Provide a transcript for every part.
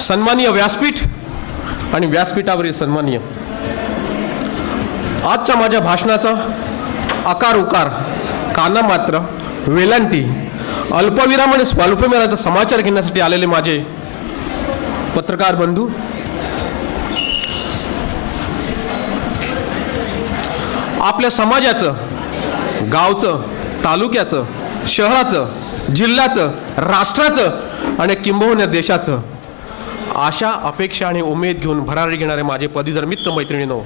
सन्माननीय व्यासपीठ आणि व्यासपीठावरील सन्माननीय. आजच्या माझ्या भाषणाचा आकार उकार काना मात्र वेलांटी अल्पविराम आणि स्वल्पविरामाचा समाचार घेण्यासाठी आलेले माझे पत्रकार बंधू. आपल्या समाजाचं गावचं तालुक्याचं शहराचं जिल्ह्याचं राष्ट्राचं आणि किंबहुना देशाचं आशा अपेक्षा आणि उमेद घेऊन भरारी घेणारे माझे पदवीधर मित्र मैत्रिणीनो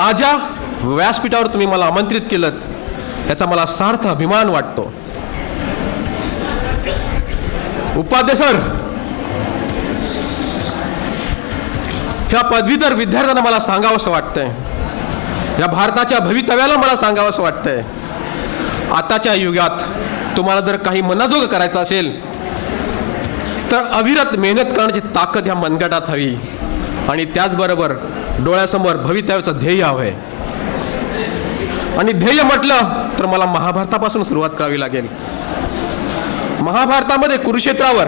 आज या व्यासपीठावर तुम्ही मला आमंत्रित केलं याचा मला सार्थ अभिमान वाटतो. उपाध्याय सर ह्या पदवीधर विद्यार्थ्यांना मला सांगावंसं वाटतंय. या भारताच्या भवितव्याला मला सांगावंसं वाटतंय. आताच्या युगात तुम्हाला जर काही मनाजोग करायचं असेल तर अविरत मेहनत करण्याची ताकद ह्या मनगटात हवी. आणि त्याचबरोबर डोळ्यासमोर भवितव्याचं ध्येय हवं आहे आणि ध्येय म्हटलं तर मला महाभारतापासून सुरुवात करावी लागेल. महाभारतामध्ये कुरुक्षेत्रावर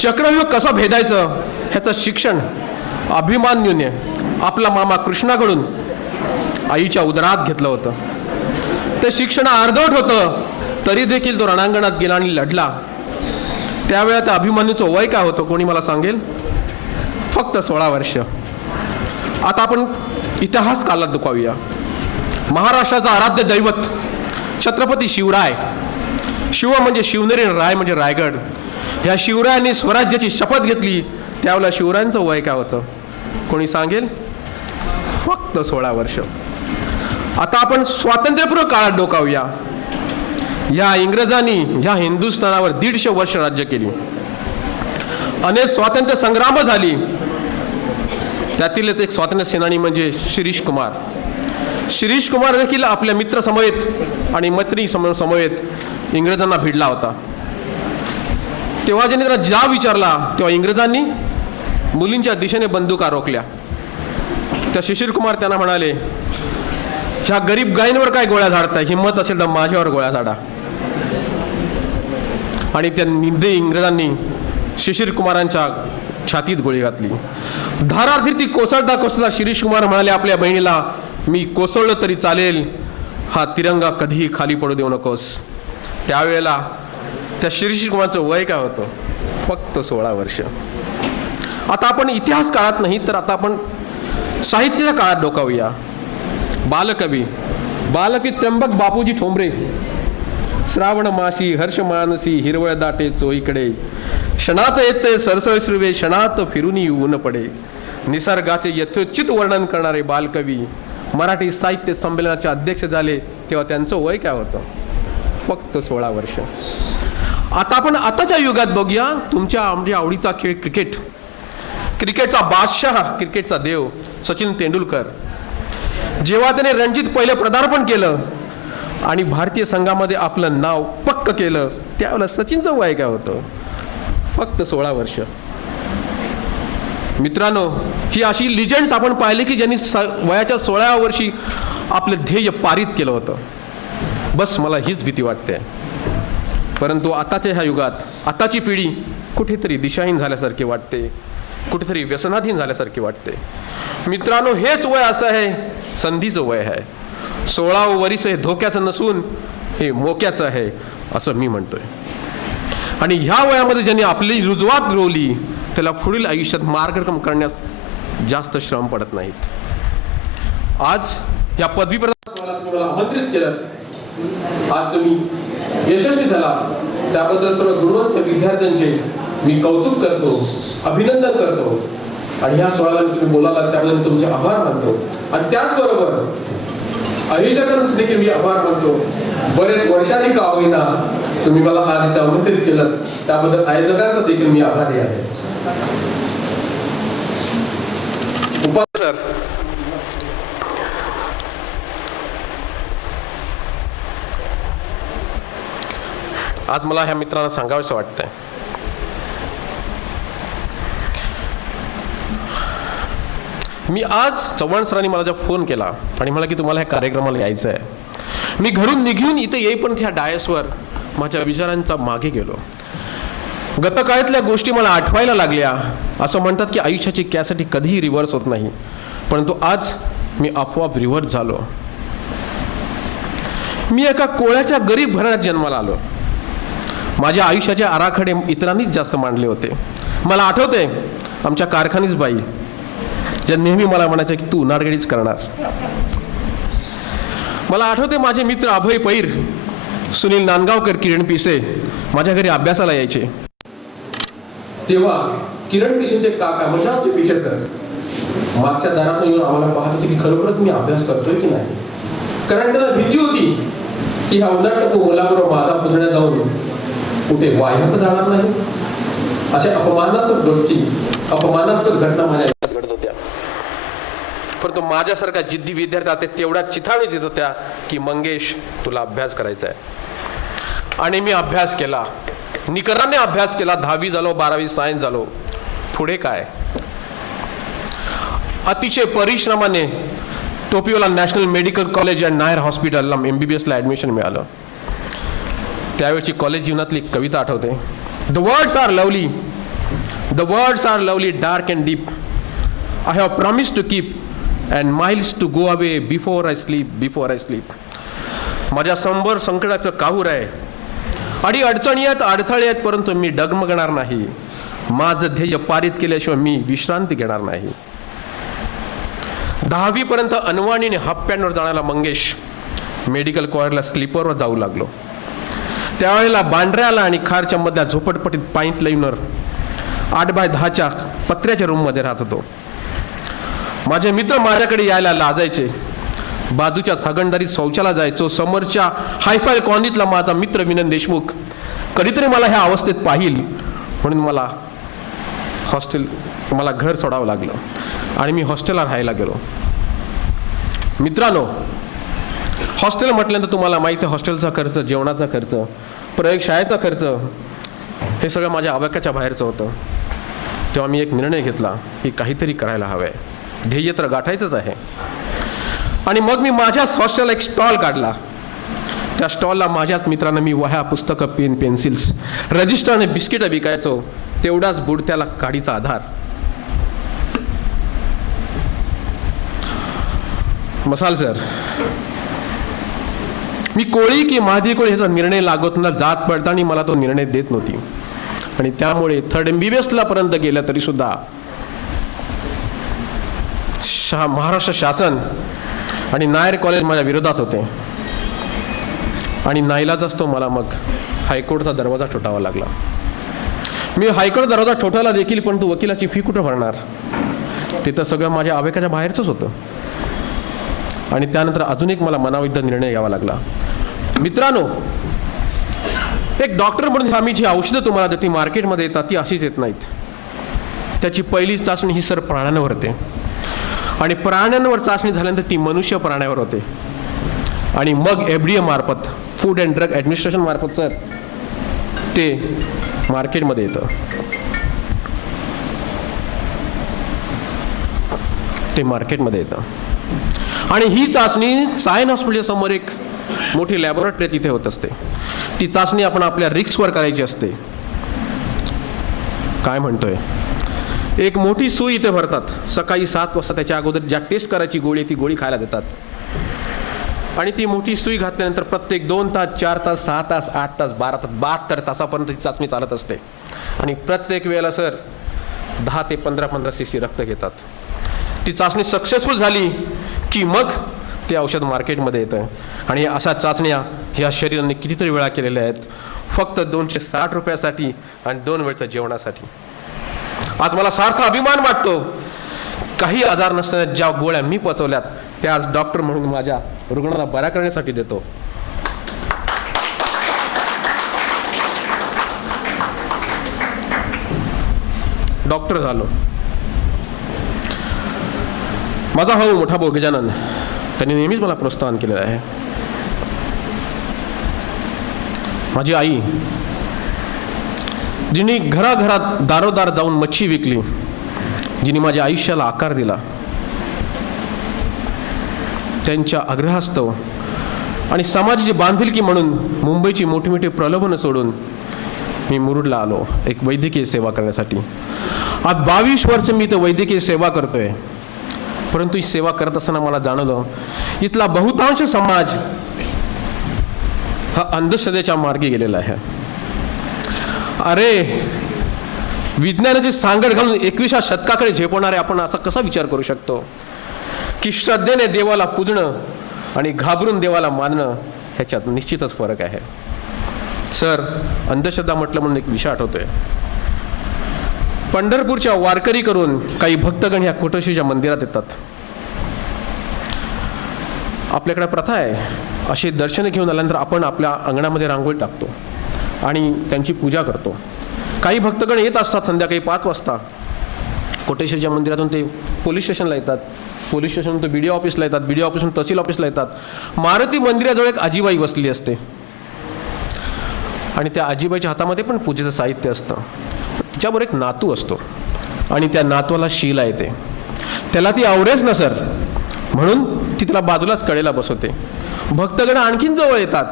चक्रव्यूह कसं भेदायचं ह्याचं शिक्षण अभिमान्यूने आपला मामा कृष्णाकडून आईच्या उदरात घेतलं होतं. ते शिक्षण अर्धवट होतं तरी देखील तो रणांगणात गेला आणि लढला. त्यावेळा त्या अभिमन्यूचं वय काय होतं? कोणी मला सांगेल? फक्त सोळा वर्ष. आता आपण इतिहास कालात दुखावूया. महाराष्ट्राचा आराध्य दैवत छत्रपती शिवराय. शिव म्हणजे शिवनेरी राय म्हणजे रायगड. ह्या शिवरायांनी स्वराज्याची शपथ घेतली. त्यावेळेला शिवरायांचं वय काय होतं? कोणी सांगेल? फक्त सोळा वर्ष. आता आपण स्वातंत्र्यपूर्व काळात डोकावूया. या इंग्रजांनी ह्या हिंदुस्थानावर दीडशे वर्ष राज्य केली. अनेक स्वातंत्र्य संग्राम झाली. त्यातीलच एक स्वातंत्र्य सेनानी म्हणजे शिरीष कुमार. शिरीष कुमार देखील आपल्या मित्र समवेत आणि मैत्री सम समवेत इंग्रजांना भिडला होता. तेव्हा ज्यांनी त्यांना जा विचारला तेव्हा इंग्रजांनी मुलींच्या दिशेने बंदुका रोखल्या. त्या शिशिर कुमार त्यांना म्हणाले ह्या गरीब गायींवर काय गोळ्या झाडताय? हिंमत असेल तर माझ्यावर गोळ्या झाडा. आणि त्या निंदे इंग्रजांनी शिशिर कुमारांच्या छातीत गोळी घातली. धारार्थी ती कोसळता कोसळता शिरीष कुमार म्हणाले आपल्या बहिणीला मी कोसळलं तरी चालेल. हा तिरंगा कधीही खाली पडू देऊ नकोस. त्यावेळेला त्या शिरीष कुमारचं वय काय होतं? फक्त सोळा वर्ष. आता आपण इतिहास काळात नाही तर आता आपण साहित्याच्या काळात डोकावूया. बालकवी बालकी त्र्यंबक बापूजी ठोंबरे श्रावण माशी हर्ष मानसी हिरवळ दाटे चोईकडे. क्षणात येते सरसळ श्रुवे क्षणात फिरूनी ऊन पडे. निसर्गाचे यथोचित वर्णन करणारे बालकवी मराठी साहित्य संमेलनाचे अध्यक्ष झाले तेव्हा त्यांचं वय काय होतं? फक्त सोळा वर्ष. आता आपण आताच्या युगात बघूया तुमच्या आमच्या आवडीचा खेळ क्रिकेट. क्रिकेटचा बादशाह क्रिकेटचा देव सचिन तेंडुलकर. जेव्हा त्याने रणजित पहिलं पदार्पण केलं आणि भारतीय संघामध्ये आपलं नाव पक्क केलं त्यावेळेला सचिनचं वय काय होतं? फक्त सोळा वर्ष. मित्रांनो ही अशी लिजेंड्स आपण पाहिले की ज्यांनी स वयाच्या सोळाव्या वर्षी आपलं ध्येय पारित केलं होतं. बस मला हीच भीती वाटते. परंतु आताच्या ह्या युगात आताची पिढी कुठेतरी दिशाहीन झाल्यासारखी वाटते. कुठेतरी व्यसनाधीन झाल्यासारखी वाटते. मित्रांनो हेच वय असं आहे. संधीचं वय आहे. सोळा वरीस हे धोक्याचं नसून हे मोक्याचं आहे असं मी म्हणतोय. आणि ह्या वयामध्ये ज्यांनी आपली रुजवात रोवली त्याला पुढील आयुष्यात मार्गक्रम करण्यास जास्त श्रम पडत नाहीत. आज या पदवी तुम्ही आमंत्रित केलं? आज तुम्ही यशस्वी झाला. त्याबद्दल सर्व गुणवंत विद्यार्थ्यांचे मी कौतुक करतो अभिनंदन करतो. आणि ह्या सोहळ्याला तुम्ही बोलाला त्याबद्दल तुमचे आभार मानतो. आणि त्याचबरोबर अहिल्याकरांचे देखील मी आभार मानतो. बरेच वर्षांनी का होईना तुम्ही मला आज इथे आमंत्रित केलं. त्याबद्दल आयोजकांचा देखील मी आभारी आहे. सर. आज मला ह्या मित्रांना सांगावंसं वाटतंय. मी आज चव्हाण सरांनी मला जेव्हा फोन केला आणि मला की तुम्हाला ह्या कार्यक्रमाला यायचं आहे मी घरून निघून इथे येईपर्यंत ह्या डायसवर माझ्या विचारांचा मागे गेलो. गतकाळातल्या गोष्टी मला आठवायला लागल्या. असं म्हणतात की आयुष्याची कॅसाठी कधीही रिव्हर्स होत नाही परंतु आज मी आपोआप रिव्हर्स झालो. मी एका कोळ्याच्या गरीब घराण्यात जन्माला आलो. माझ्या आयुष्याचे आराखडे इतरांनीच जास्त मांडले होते. मला आठवते आमच्या कारखानीच बाई ज्या नेहमी मला म्हणायचं की तू नारगडीच करणार. मला आठवते माझे मित्र अभय पैर सुनील नांदगावकर किरण पिसे माझ्या घरी अभ्यासाला यायचे. तेव्हा किरण पिसेचे काका म्हणजे पिसे सर मागच्या दारातून येऊन आम्हाला पाहत होते की खरोखरच मी अभ्यास करतोय की नाही. कारण त्याला भीती होती की ह्या उन्हात तो मुलाबरोबर माझा पुतण्या जाऊन कुठे वाह्यात जाणार नाही. अशा अपमानास्पद गोष्टी अपमानास्पद घटना माझ्या परंतु माझ्यासारख्या जिद्दी विद्यार्थ्या ते तेवढ्या चिथावणी देत होत्या की मंगेश तुला अभ्यास करायचा आहे. आणि मी अभ्यास केला. निकराने अभ्यास केला. दहावी झालो बारावी सायन्स झालो. पुढे काय? अतिशय परिश्रमाने टोपिओला national medical college and Nair हॉस्पिटलला एम बी बी एसला ॲडमिशन मिळालं. त्यावेळची कॉलेज जीवनातली एक कविता आठवते. The words are lovely the words are lovely dark and deep I have promise to keep and miles to go away before I sleep before I sleep माझ्या संभर संकटाचं काहूर आहे. आणि अडचणी आहेत अडथळे आहेत परंतु मी डगमगणार नाही. माझं ध्येय पारित केल्याशिवाय मी विश्रांती घेणार नाही. दहावीपर्यंत अनवाणीने हप्प्यांवर जाणारा मंगेश मेडिकल कॉलेजला स्लीपरवर जाऊ लागलो. त्यावेळेला बांड्र्याला आणि खारच्या मधल्या झोपटपटीत पाईंट लाईनवर आठ बाय दहाच्या पत्र्याच्या रूममध्ये राहत होतो. माझे मित्र माझ्याकडे यायला लाजायचे. बाजूच्या थगणदारीत शौचाला जायचो. समोरच्या हायफाय कॉलनीतला माझा मित्र विनन देशमुख. कधीतरी मला ह्या अवस्थेत पाहिल. म्हणून मला हॉस्टेल मला घर सोडावं लागलं. आणि मी हॉस्टेलला राहायला गेलो. मित्रांनो हॉस्टेल म्हटल्यानंतर तुम्हाला माहिती आहे हॉस्टेलचा खर्च जेवणाचा खर्च प्रयोगशाळेचा खर्च हे सगळं माझ्या आवाक्याच्या बाहेरचं होतं. तेव्हा मी एक निर्णय घेतला की काहीतरी करायला हवं आहे ध्येय तर गाठायचंच आहे. आणि मग मी माझ्याच हॉस्टेलला एक स्टॉल काढला. त्या स्टॉलला माझ्याच मित्रांना मी वह्या पुस्तकं पेन पेन्सिल्स रजिस्टर आणि बिस्किटं विकायचो. तेवढाच बुडत्याला काडीचा आधार. मसाल सर मी कोळी की माझी कोळी ह्याचा निर्णय लागत ना जात पडताना मला तो निर्णय देत नव्हती. आणि त्यामुळे थर्ड एम बी बी एसला पर्यंत गेलं तरी शहा महाराष्ट्र शासन आणि नायर कॉलेज माझ्या विरोधात होते. आणि नाईलाच असतो मला मग हायकोर्टचा दरवाजा ठोठावा लागला. मी हायकोर्ट दरवाजा ठोठावला देखील परंतु वकिलाची फी कुठं भरणार? तिथं सगळं माझ्या आवेगाच्या बाहेरचंच होतं. आणि त्यानंतर अजून एक मला मनाविद्ध निर्णय घ्यावा लागला. मित्रांनो एक डॉक्टर म्हणून आम्ही जी औषधं तुम्हाला देते मार्केटमध्ये येतात ती अशीच येत नाहीत. त्याची पहिलीच चाचणी ही सर प्राण्यांवर होते. आणि प्राण्यांवर चाचणी झाल्यानंतर ती मनुष्य प्राण्यावर होते. आणि मग एफ डी ए मार्फत फूड अँड ड्रग ॲडमिनिस्ट्रेशन मार्फत सर ते मार्केटमध्ये येतं. ते मार्केटमध्ये येतं. आणि ही चाचणी सायन हॉस्पिटलच्या समोर एक मोठी लॅबोरेटरी तिथे होत असते. ती चाचणी आपण आपल्या रिक्सवर करायची असते. काय म्हणतोय? एक मोठी सुई इथे भरतात. सकाळी सात वाजता त्याच्या अगोदर ज्या टेस्ट करायची गोळी आहे, ती गोळी खायला देतात. आणि ती मोठी सुई घातल्यानंतर प्रत्येक दोन तास चार तास सहा तास आठ तास बारा तास बहात्तर तासापर्यंत ती चाचणी चालत असते. आणि प्रत्येक वेळेला सर दहा ते पंधरा पंधरा सी सी रक्त घेतात. ती चाचणी सक्सेसफुल झाली की मग ते औषध मार्केटमध्ये येतं. आणि अशा चाचण्या ह्या शरीराने कितीतरी वेळा केलेल्या आहेत. फक्त दोनशे साठ रुपयासाठी आणि दोन वेळच्या जेवणासाठी. आज मला सार्थ अभिमान वाटतो. काही आजार नसताना ज्या गोळ्या मी पचवल्यात त्या आज डॉक्टर म्हणून माझ्या रुग्णाला बऱ्या करण्यासाठी देतो. डॉक्टर झालो. माझा भाऊ मोठा भाऊ गजानन त्यांनी नेहमीच मला प्रोत्साहन केलेलं आहे. माझी आई जिने घराघरात दारोदार जाऊन मच्छी विकली. जिने माझ्या आयुष्याला आकार दिला. त्यांच्या आग्रहास्तव आणि समाजाची बांधिलकी म्हणून मुंबईची मोठी मोठी प्रलोभनं सोडून मी मुरुडला आलो एक वैद्यकीय सेवा करण्यासाठी. आज बावीस वर्ष मी इथं वैद्यकीय सेवा करतोय. परंतु ही सेवा करत असताना मला जाणवलं इथला बहुतांश समाज हा अंधश्रद्धेच्या मार्गे गेलेला आहे. अरे विज्ञानाची सांगड घालून एकविसा शतकाकडे झेपवणारे आपण असा कसा विचार करू शकतो? की श्रद्धेने देवाला पूजणं आणि घाबरून देवाला मानणं ह्याच्यात निश्चितच फरक आहे. सर अंधश्रद्धा म्हटलं म्हणून एक विषय आठवतोय पंढरपूरच्या वारकरी करून काही भक्तगण ह्या कोटोशीच्या मंदिरात येतात. आपल्याकडे प्रथा आहे. असे दर्शन घेऊन आल्यानंतर आपण आपल्या अंगणामध्ये रांगोळी टाकतो. आणि त्यांची पूजा करतो. काही भक्तगण येत असतात संध्याकाळी पाच वाजता. कोटेश्वरच्या मंदिरातून ते पोलीस स्टेशनला येतात. पोलीस स्टेशन ते बी डी ऑफिसला येतात. बी डी ऑफिसहून तहसील ऑफिसला येतात. मारुती मंदिराजवळ एक आजीबाई बसलेली असते. आणि त्या आजीबाईच्या हातामध्ये पण पूजेचं साहित्य असतं. तिच्यावर एक नातू असतो. आणि त्या नातवाला शिला येते. त्याला ती आवडेच ना सर. म्हणून ती त्याला बाजूलाच कडेला बसवते. भक्तगण आणखीन जवळ येतात.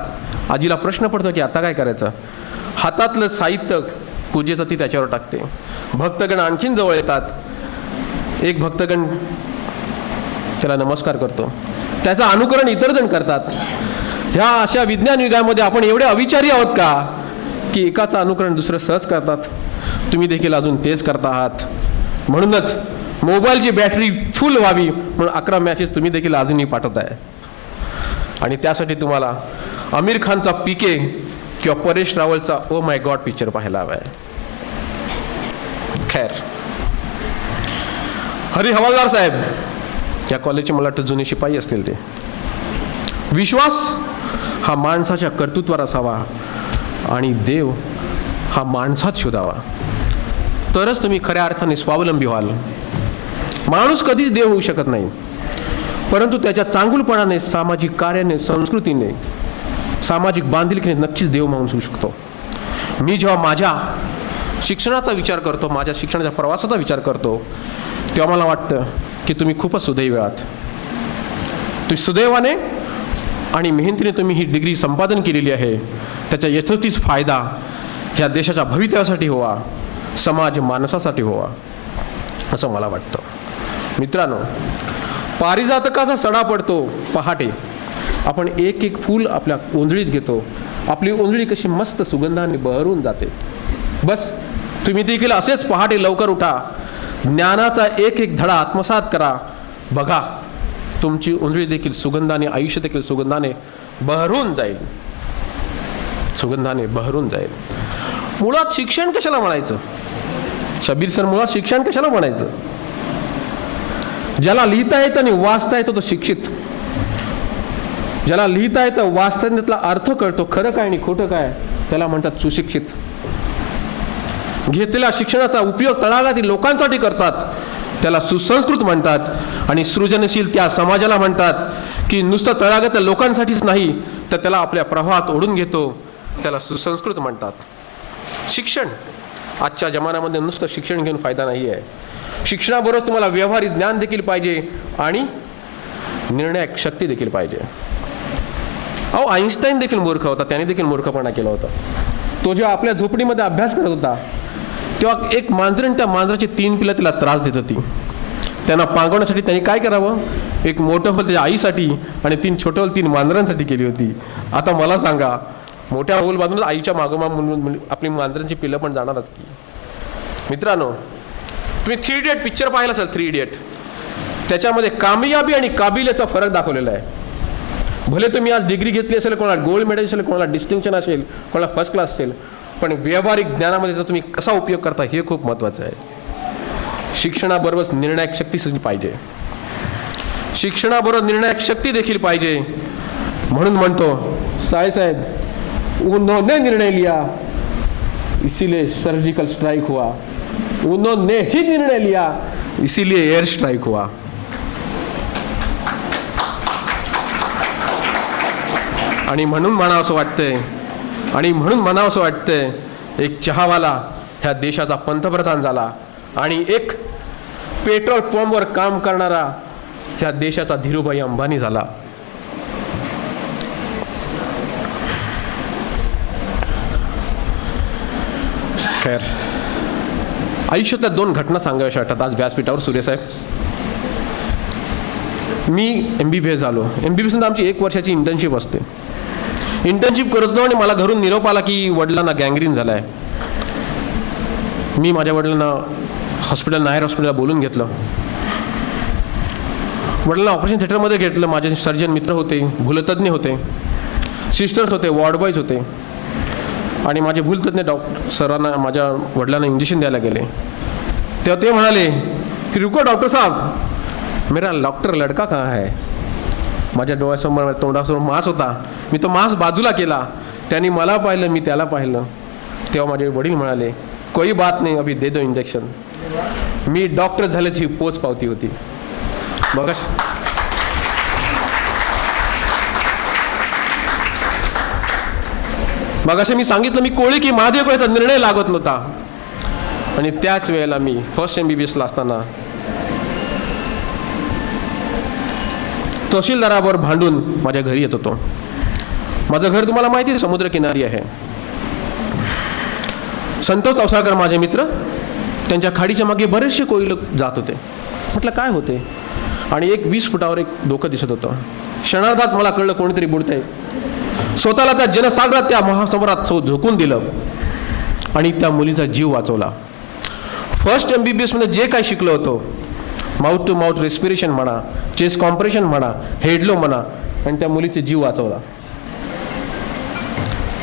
आजीला प्रश्न पडतो की आता काय करायचं? हातातलं साहित्य पूजेचं ती त्याच्यावर टाकते. भक्तगण आणखीन जवळ येतात. एक भक्तगण त्याला नमस्कार करतो. त्याचं अनुकरण इतर जण करतात. ह्या अशा विज्ञान युगामध्ये आपण एवढे अविचारी आहोत का? की एकाचं अनुकरण दुसरं सहज करतात. तुम्ही देखील अजून तेच करता आहात म्हणूनच मोबाईलची बॅटरी फुल व्हावी म्हणून अकरा मॅसेज तुम्ही देखील अजूनही पाठवताय. आणि त्यासाठी तुम्हाला आमिर खानचा पीके किंवा परेश रावलचा ओ माय गॉड पिक्चर पाहायला हवा आहे. खैर. हरी हवालदार साहेब या कॉलेजचे मला वाटतं जुने शिपाई असतील ते. विश्वास हा माणसाच्या कर्तृत्वावर असावा आणि देव हा माणसात शोधावा. तरच तुम्ही खऱ्या अर्थाने स्वावलंबी व्हाल. माणूस कधीच देव होऊ शकत नाही. परंतु त्याच्या चांगुलपणाने सामाजिक कार्याने संस्कृतीने सामाजिक बांधिलकीने नक्कीच देव म्हणून होऊ शकतो. मी जेव्हा माझ्या शिक्षणाचा विचार करतो माझ्या शिक्षणाच्या प्रवासाचा विचार करतो तेव्हा मला वाटतं की तुम्ही खूपच सुदैव आहात. तुम्ही सुदैवाने आणि मेहनतीने तुम्ही ही डिग्री संपादन केलेली आहे. त्याचा यथोचित फायदा ह्या देशाच्या भवितव्यासाठी व्हावा समाज मानसासाठी व्हावा असं मला वाटतं. मित्रांनो पारिजातकाचा सडा पडतो पहाटे. आपण एक एक फूल आपल्या ओंजळीत घेतो. आपली ओंजळी कशी मस्त सुगंधाने बहरून जाते. बस तुम्ही देखील असेच पहाटे लवकर उठा. ज्ञानाचा एक एक धडा आत्मसात करा. बघा तुमची ओंजळी देखील सुगंधाने आयुष्य देखील सुगंधाने बहरून जाईल. सुगंधाने बहरून जाईल. मुळात शिक्षण कशाला म्हणायचं? शबीर सर मुळात शिक्षण कशाला म्हणायचं? ज्याला लिहिता येतं आणि वाचता येतो तो शिक्षित. ज्याला लिहिता येतं वास्तव्यातला अर्थ कळतो खरं काय आणि खोटं काय त्याला म्हणतात सुशिक्षित. घेतलेल्या शिक्षणाचा उपयोग तळागातील लोकांसाठी करतात. त्याला सुसंस्कृत म्हणतात आणि सृजनशील त्या समाजाला म्हणतात की नुसतं तळागत लोकांसाठीच नाही तर त्याला आपल्या प्रवाहात ओढून घेतो. त्याला सुसंस्कृत म्हणतात. शिक्षण. आजच्या जमान्यामध्ये नुसतं शिक्षण घेऊन फायदा नाही आहे शिक्षणाबरोबर तुम्हाला व्यवहारिक ज्ञान देखील पाहिजे आणि निर्णायक शक्ती देखील पाहिजे. अहो आईन्स्टाईन देखील मूर्ख होता त्याने देखील मूर्खपणा केला होता. तो जेव्हा आपल्या झोपडीमध्ये अभ्यास करत होता तेव्हा एक मांजरीण त्या मांजराची तीन पिलं तिला त्रास देत होती. त्यांना पांगवण्यासाठी त्यांनी काय करावं? एक मोठं होल त्याच्या आईसाठी आणि तीन छोटं होल तीन मांजरांसाठी केली होती. आता मला सांगा मोठ्या होल बांधून आईच्या मागोमाग म्हणून आपली मांजरांची पिलं पण जाणारच की. मित्रांनो तुम्ही थ्री इडियट पिक्चर पाहिला असेल थ्री इडियट त्याच्यामध्ये कामयाबी आणि काबिलेचा फरक दाखवलेला आहे. भले तुम्ही आज डिग्री घेतली असेल कोणाला गोल्ड मेडल असेल कोणाला डिस्टिंक्शन असेल कोणाला फर्स्ट क्लास असेल पण व्यावहारिक ज्ञानामध्ये तर तुम्ही कसा उपयोग करता हे खूप महत्त्वाचं आहे. शिक्षणाबरोबरच निर्णायक शक्ती सुद्धा पाहिजे. शिक्षणाबरोबर निर्णायक शक्ती देखील पाहिजे. म्हणून म्हणतो साहेब उन्होंने निर्णय लिया इसीलिए सर्जिकल स्ट्राइक हुआ. उन्होंने ही निर्णय लिया इसीलिए एयर स्ट्राइक हुआ. आणि म्हणून म्हणावं असं वाटतंय. आणि म्हणून म्हणावं असं वाटतंय एक चहावाला ह्या देशाचा पंतप्रधान झाला. आणि एक पेट्रोल पंपवर काम करणारा ह्या देशाचा धीरूभाई अंबानी झाला. खैर आयुष्यातल्या दोन घटना सांगाव्या वाटतात. आज व्यासपीठावर सूर्यसाहेब मी एम बी बी एस झालो. एम बी बी एसनंतर आमची एक वर्षाची इंटर्नशिप असते. इंटर्नशिप करत होतो आणि मला घरून निरोप आला की वडिलांना गँग्रीन झाला आहे मी माझ्या वडिलांना हॉस्पिटल नायर हॉस्पिटलला बोलून घेतलं. वडिलांना ऑपरेशन थिएटरमध्ये घेतलं. माझे सर्जन मित्र होते भूलतज्ञ होते सिस्टर्स होते वॉर्ड बॉयज होते. आणि माझे भूलतज्ञ डॉक्टर सरांना माझ्या वडिलांना इंजेक्शन द्यायला गेले. तेव्हा ते म्हणाले की रुको डॉक्टर साहब मेरा डॉक्टर लडका कहा है? माझ्या डोळ्यासमोर तोंडासमोर मास होता. मी तो मांस बाजूला केला. त्यांनी मला पाहिलं मी त्याला पाहिलं. तेव्हा माझे वडील म्हणाले कोई बात नाही अभि दे दो इंजेक्शन मी डॉक्टर झाल्याची पोच पावती होती. बघा मग मी सांगितलं मी कोळी की महादेव कोळीचा निर्णय लागत नव्हता. आणि त्याच वेळेला मी फर्स्ट एम बी बी एसला असताना तहसीलदाराबरोबर भांडून माझ्या घरी येत होतो. माझं घर तुम्हाला माहिती आहे समुद्रकिनारी आहे. संतोष तवसाळकर माझे मित्र त्यांच्या खाडीच्या मागे बरेचसे कोळी लोक जात होते. म्हटलं काय होते? आणि एक वीस फुटावर एक डोकं दिसत होतं. क्षणार्धात मला कळलं कोणीतरी बुडतंय. स्वतःला त्या जनसागरात त्या महासमरात सो झोकून दिलं. आणि त्या मुलीचा जीव वाचवला. फर्स्ट एम बी बी एसमध्ये जे काय शिकलो होतो माउथ टू माउथ रेस्पिरेशन म्हणा चेस्ट कॉम्प्रेशन म्हणा हेडलो म्हणा आणि त्या मुलीचे जीव वाचवला.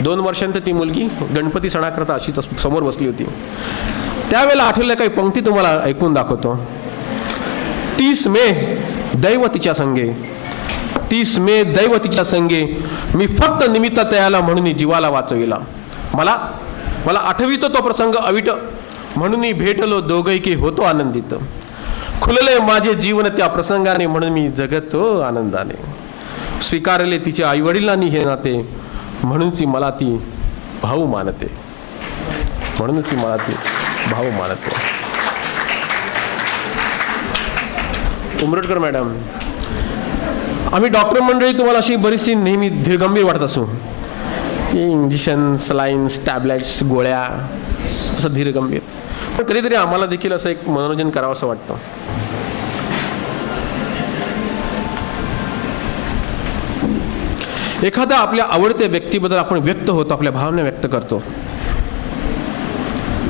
दोन वर्षांत ती मुलगी गणपती सणाकरता अशी समोर बसली होती. त्यावेळेला आठवल्या काही पंक्ती तुम्हाला ऐकून दाखवतो. तीस मे दैवतीच्या संगे. तीस मे दैवतीच्या संगे. मी फक्त निमित्त तयाला म्हणून जीवाला वाचविला. मला मला आठवितो तो प्रसंग अविट म्हणून मी भेटलो दोघही की होतो आनंदित. खुलले माझे जीवन त्या प्रसंगाने म्हणून मी जगतो आनंदाने. स्वीकारले तिच्या आईवडिलांनी हे नाते. म्हणूनच मला ती भाऊ मानते. म्हणूनच मला ती भाऊ मानते. उमरटकर मॅडम आम्ही डॉक्टर मंडळी तुम्हाला अशी बरीचशी नेहमी धीरगंभीर वाटत असू. की इंजेक्शन सलाईन्स टॅबलेट्स गोळ्या असं धीरगंभीर पण कधीतरी आम्हाला देखील असं एक मनोरंजन करावं असं वाटतं. एखाद्या आपल्या आवडत्या व्यक्तीबद्दल आपण व्यक्त होतो आपल्या भावना व्यक्त करतो.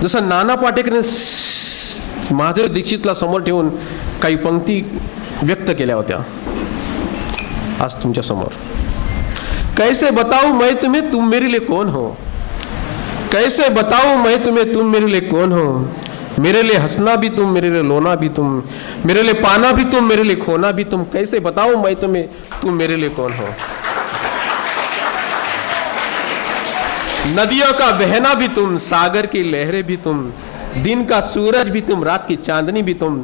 जसं नाना पाटेकरने महादेव दीक्षितला समोर ठेवून काही पंक्ती व्यक्त केल्या होत्या. आज तुमच्यासमोर. कैसे बताऊ मैं तुम्हें तुम मेरे लिए कौन हो? कैसे बताऊ मैं तुम्हें तुम मेरे लिए कौन हो? मेरे लिए हंसना भी तुम मेरे लिए लोना भी तुम मेरे लिए पाना भी तुम मेरे लिए खोना भी तुम। कैसे बताओ मैं तुम्हें तुम मेरे लिए कौन हो? नदियों का बहना भी तुम, सागर की लहरें भी तुम, दिन का सूरज भी तुम, रात की चांदनी भी तुम।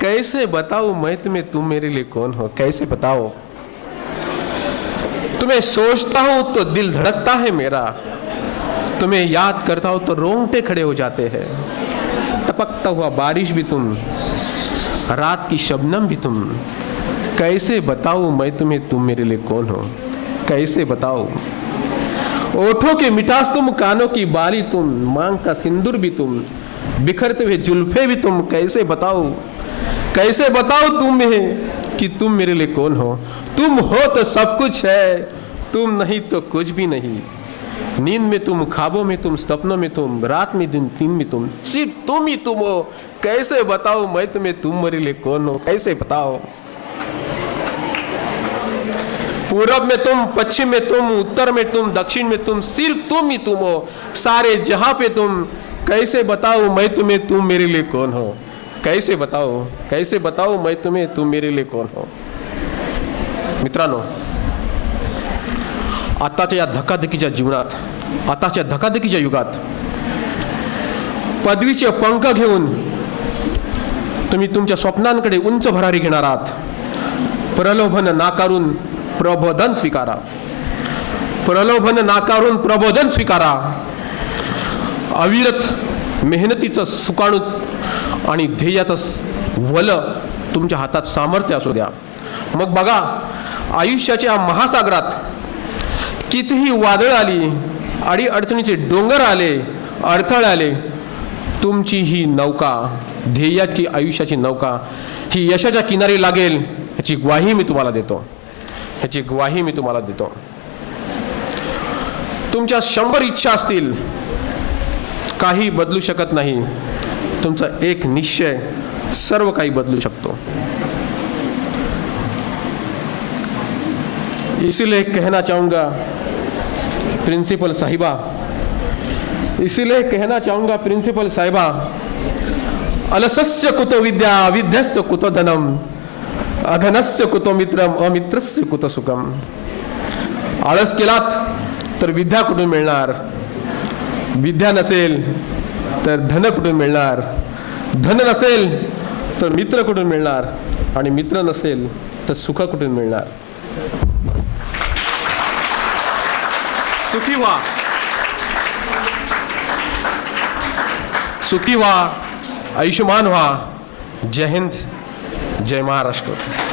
कैसे बताओ मैं तुम्हें, तुम मेरे लिए कौन हो? कैसे बताओ तुम्हें सोचता हूँ तो दिल धड़कता है मेरा। तुम्हें याद करता हूँ तो रोंगटे खड़े हो जाते हैं। टपकता हुआ बारिश भी तुम, रात की शबनम भी तुम। कैसे बताओ मैं तुम्हें, तुम मेरे लिए कौन हो? कैसे बताओ ओठों की मिठास तुम, कानों की बाली तुम, मांग का सिंदूर भी तुम, बिखरते हुए जुल्फे भी तुम, कैसे बताओ कैसे बताओ तुम में कि तुम मेरे लिए कौन हो? तुम हो तो सब कुछ है, तुम नहीं तो कुछ भी नहीं। नींद में तुम, ख्वाबों में तुम, सपनों में तुम, रात में दिन दिन में तुम, सिर्फ़ तुम ही तुम हो। कैसे बताओ मैं तुम्हें, तुम मेरे लिए कौन हो? कैसे बताओ पूरब में तुम पश्चिम में तुम उत्तर में तुम दक्षिण में तुम सिर्फ तुम ही तुम हो। सारे जहां पे तुम कैसे बताओ मैं तुम्हें तुम मेरे लिए कौन हो? कैसे बताओ कैसे बताओ मैं तुम्हें तुम मेरे लिए कौन हो? मित्रांनो आताच्या या धकाधकीच्या जीवनात आताच्या धकाधकीच्या युगात पदवीचे पंख घेऊन तुम्ही तुमच्या स्वप्नांकडे उंच भरारी घेणार आहात. प्रलोभन नाकारून प्रबोधन स्वीकारा. प्रलोभन नाकारून प्रबोधन स्वीकारा. अविरत मेहनतीचं सुकाणू आणि ध्येयाचं वल तुमच्या हातात सामर्थ्य असू द्या. मग बघा आयुष्याच्या महासागरात कितीही वादळ आली अडी अडचणीचे डोंगर आले अडथळे आले तुमची ही नौका ध्येयाची आयुष्याची नौका ही यशाच्या किनारी लागेल याची ग्वाही मी तुम्हाला देतो. ह्याची ग्वाही मी तुम्हाला देतो. तुमच्या शंभर इच्छा असतील, काही बदलू शकत नाही. तुमचा एक निश्चय सर्व काही बदलू शकतो. इसीलिए कहना चाहूँगा प्रिंसिपल साहिबा इसीलिए कहना चाहूँगा प्रिंसिपल साहिबा, अलसस्य कुतो विद्या विद्यस्य कुतो धनम अधनस्य कुतो मित्रम अमित्रस्य कुतो सुखम? आळस केलात तर विद्या कुठून मिळणार? विद्या नसेल तर धन कुठून मिळणार? धन नसेल तर मित्र कुठून मिळणार? आणि मित्र नसेल तर सुख कुठून मिळणार? सुखी व्हा. सुखी व्हा. आयुष्यमान व्हा. जय हिंद. जय महाराष्ट्र.